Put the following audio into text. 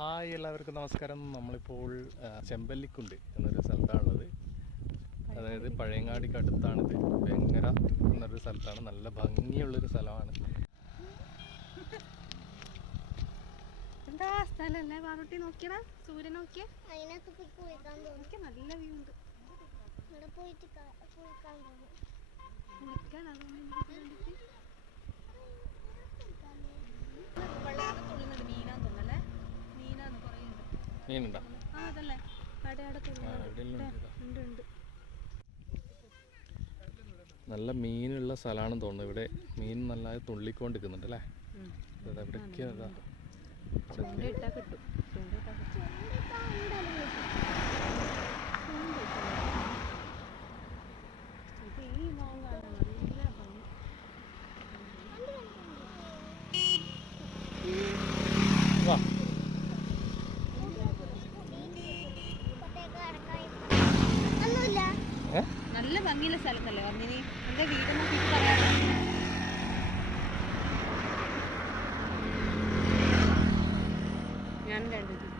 Hi, എല്ലാവർക്കും നമസ്കാരം. നമ്മളിപ്പോൾ ചെമ്പല്ലിക്കുണ്ട് എന്നൊരു സ്ഥലത്താണുള്ളത്. അതായത് പഴയങ്ങാടിക്ക് അടുത്താണിത്. വെങ്ങര എന്നൊരു സ്ഥലത്താണ്. നല്ല ഭംഗിയുള്ളൊരു സ്ഥലമാണ്. എന്താ സ്ഥലല്ലേ പാറുട്ടി, നോക്കിയടാ സൂര്യൻ നോക്കിയേ. നല്ല വ്യൂ ഉണ്ട്. മീനുണ്ടോ? നല്ല മീനുള്ള സ്ഥലമാണെന്ന് തോന്നുന്നു. ഇവിടെ മീൻ നല്ലതായി തുള്ളിക്കൊണ്ടിരിക്കുന്നുണ്ട് അല്ലേ? എവിടേക്കാ നല്ല ഭംഗിയുള്ള സ്ഥലത്തല്ലേ പറഞ്ഞിനി? എന്റെ വീട് നോക്കിയിട്ട് പറയാം. ഞാൻ കണ്ടത്